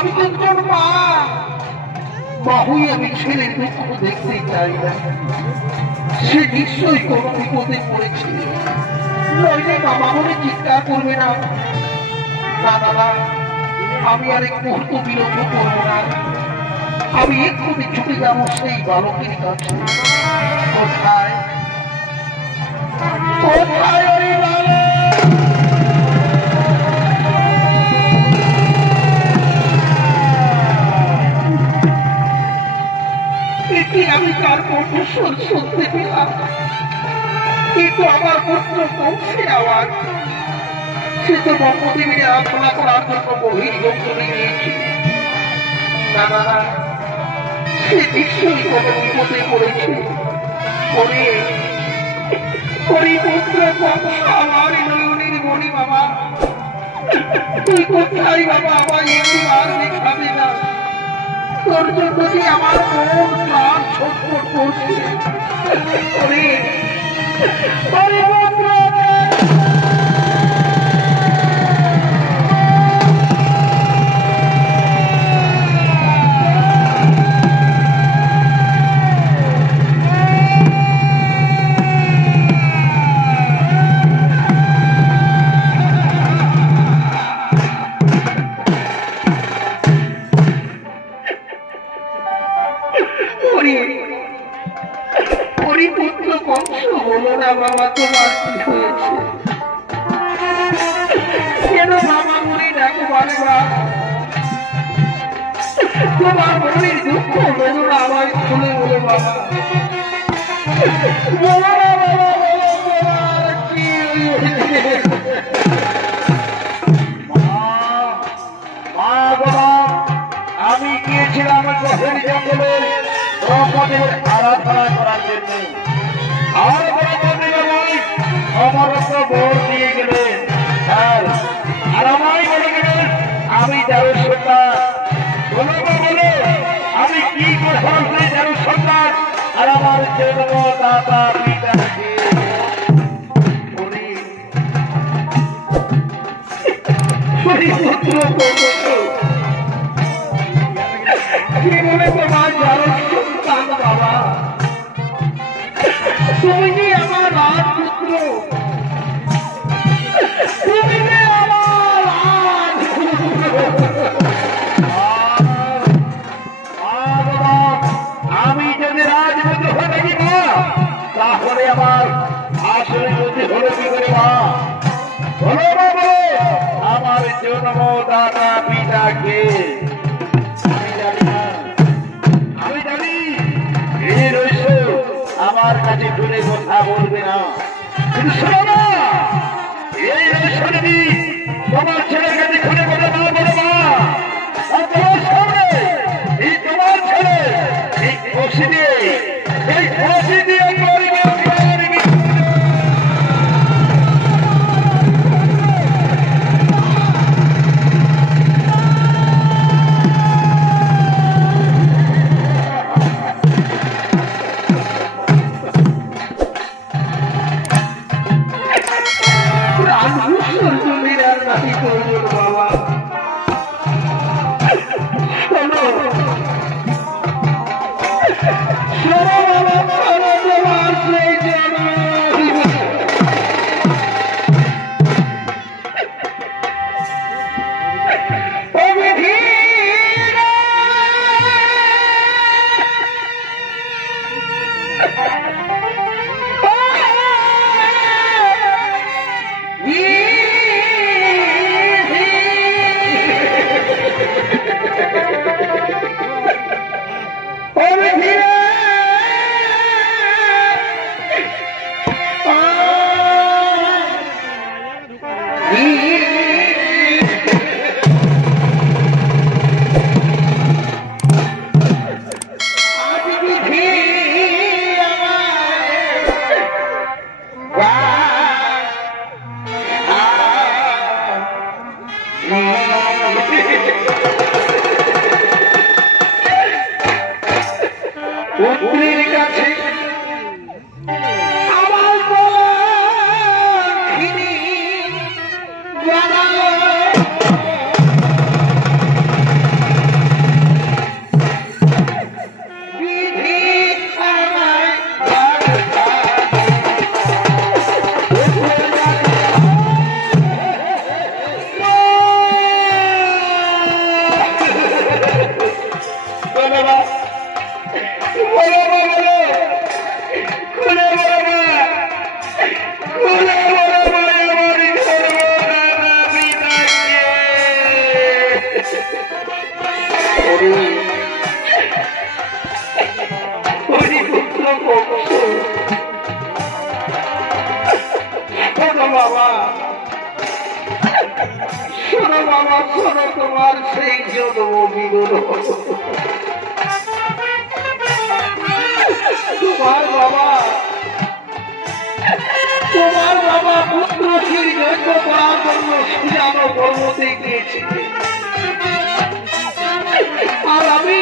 আমি তো একজন মা, বাহুই আমি ছেলের দুঃখ দেখতে চাই না। সে নিশ্চয়ই কোনো বিপদে পড়েছে, নইলে বাবা বলে চিৎকার করবে না। না দাদা, আমি আর এক মুহূর্ত বিলম্ব করবো না, আমি এক্ষুনি ছুটে যাবো সেই বালকের কাছে। কোথায় কোথায় ওই বালক? এটি আমি তার কণ্ঠস্বর শুনতে পেলাম, কিন্তু আমার পুত্র পৌঁছে আওয়াজ। সে তো ব্রহ্মদেবীর আরাধনা করার জন্য বহির্গম করে নিয়েছে। না না, সে নিশ্চয়ই কোনো বিপদে পড়েছে। পুত্র আমার নয়নের মণি বাবা, তুই কোথায় বাবা? আমার একটু আর দেখাবে না? তোর জন্য যে আমার মন প্রাণ ছটফট করছে। পুত্র কংস, বলো না বাবা, তোমার কি হয়েছে? কেন বাবা মনে ডাকো বারবার? তোমার মনের দুঃখ বলো না আমায় খুলে বলো বাবা। বলো না বাবা, বলো তোমার কি আমি গিয়েছিলাম গভীর জঙ্গলে ব্রহ্মদেবের আরাধনা করার জন্য। আর আমার বর দিয়ে গেলেন আর আমায় বলে গেলেন আমি যারো সন্তান। বলো বলে আমি কি করলাম যারো সন্তান, আর আমার জন্ম দাতা পিতাকে তোমার যারো সন্তান বাবা, তুমি যে আমার রাজপুত্র, তুমি যে আমার আমি যদি রাজপুত্র হয়ে থাকি মা, তাহলে আমার আসলে যদি হলো কি করে মা? বলো বাবু, আমার জন্মদাতা পিতাকে আমি জানি। এই রইস আমার কাছে ঘুরে কথা বলবে না, কিন্তু শোনো না, এই রইস যদি তোমার ছেলের কাছে ঘুরে কথা না বলে মা, তোমার সামনে এই তোমার ছেলে এই ফাঁসি দিয়ে পুত্র কংস, শোনো বাবা, শোনো বাবা, শোনো তোমার সেই জন্ম বিবরণ। তোমার বাবা পুত্রশীল যজ্ঞ করার জন্য সুজানো পর্বতে গিয়েছিলেন, আর আমি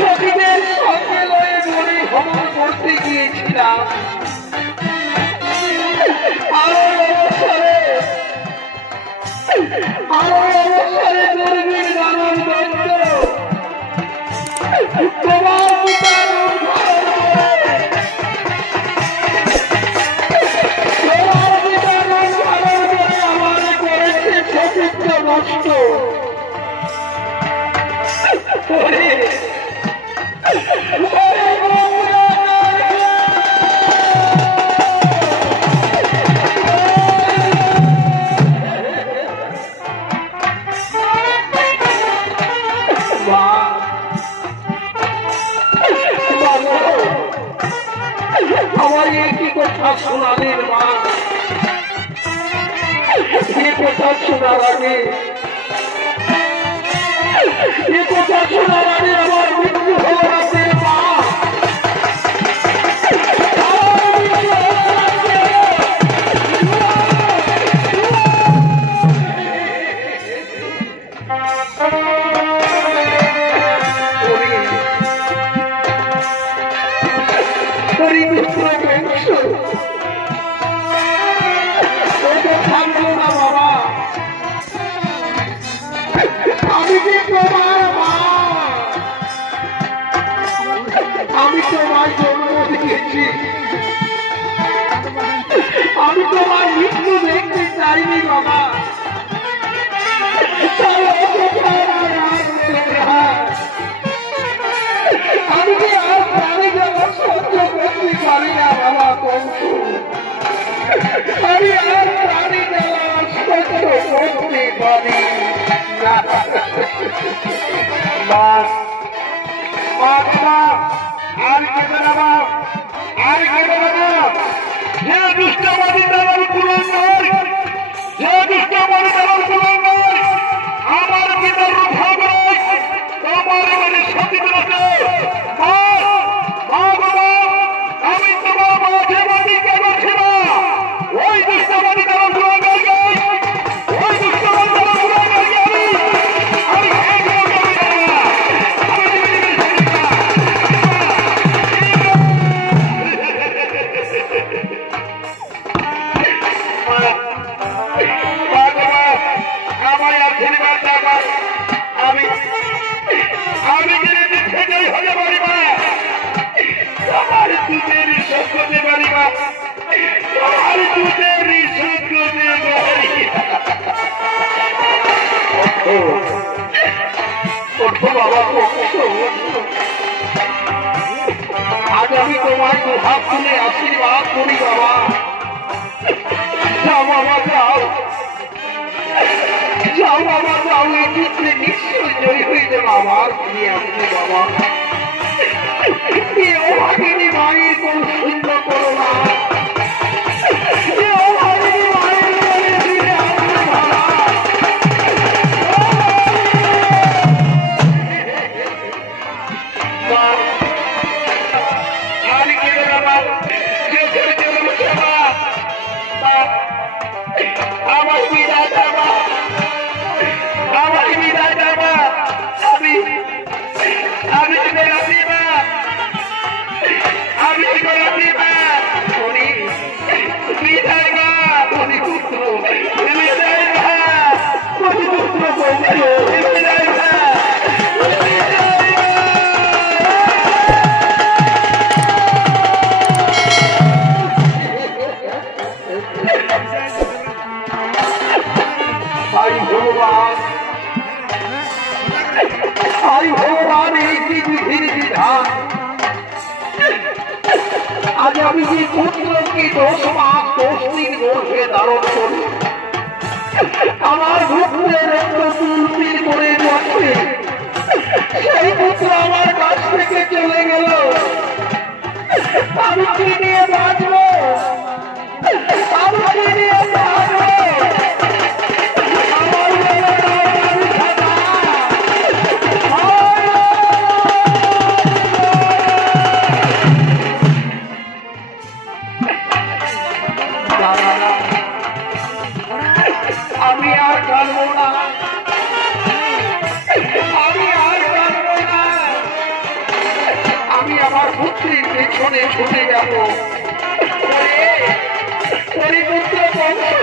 সখীদের সঙ্গে লয়ে বনে ভ্রমণ করতে গিয়েছিলাম। আরো অবসরে গর্বের দানব দৈত্য তোমার নষ্ট। আমার একই কথা শোনালেন মা, এ কথা শোনার আগে আমার মৃত্যু হলো রাতে মা। থাকবো না বাবা, আমি যে তোমার মা, আমি তোমার জন্ম দিয়েছি, আমি তোমার মৃত্যু দেখতে চাইনি বাবা। আমি যে আর প্রাণী জগৎ সহ্য করতে পারি না বাবা কংস, আমি আর প্রাণী জগৎ সহ্য করতে পারি না। আর কেঁদে নেবা, আর কেঁদে নেবা, যে দুষ্টবাদী দেওয়ার পুরন নয়, যে দুষ্টবাদী দেওয়ার পুরন নয়, আমার পিতার ভাব নয়, তোমার মানে সতীত আছে। আমি তোমার মাঝে মাঝে কেন ছিল, ওই দুষ্টবাদী দেওয়ার পুরন নয়, ওই দুষ্টবাদী দেওয়ার পুরন নয়। আমি সেটাই হতে পারিবা, আমার দুধের সত্যতে পারিবা, আমার দুধের সত্যতে বাবা। আজ আমি তোমার হাত তুলে আশীর্বাদ করি বাবা। যাও বাবা, যাও যাও বাবা, যাও, এই যুদ্ধে নিশ্চয় জয়ী হয়ে যাবে আবার ফিরে আসবে বাবা। অভাগিনী মায়ের কোন শূন্য করো না, অভাগিনী মায়ের বলে ফিরে আসবে বাবা। আর কেন বাবা, আমার বিদায় যাবা, আমার বিদায় যাবা, আমি বেরোতিবা, আমি বেরোতিবা, বিদায় মা, পুত্র বিদায় মা, পুত্র বিদায় মা। ভগবান এই বিধির বিধান, আজ আমি যে পুত্রকে 10 মাস 10 দিন গর্ভে ধারণ করি, আমার পুত্রের রক্ত তুলপিল করে যাচ্ছে, সেই পুত্র আমার কাছ থেকে চলে গেল, আমি কি নিয়ে বাঁচবো? আমি কি নিয়ে বাঁচবো? আমার আমি আর কাঁদবো না, আমি আর কাঁদবো না, আমি আমার পুত্রের পেছনে ছুটে যাবো। পুত্র বংশ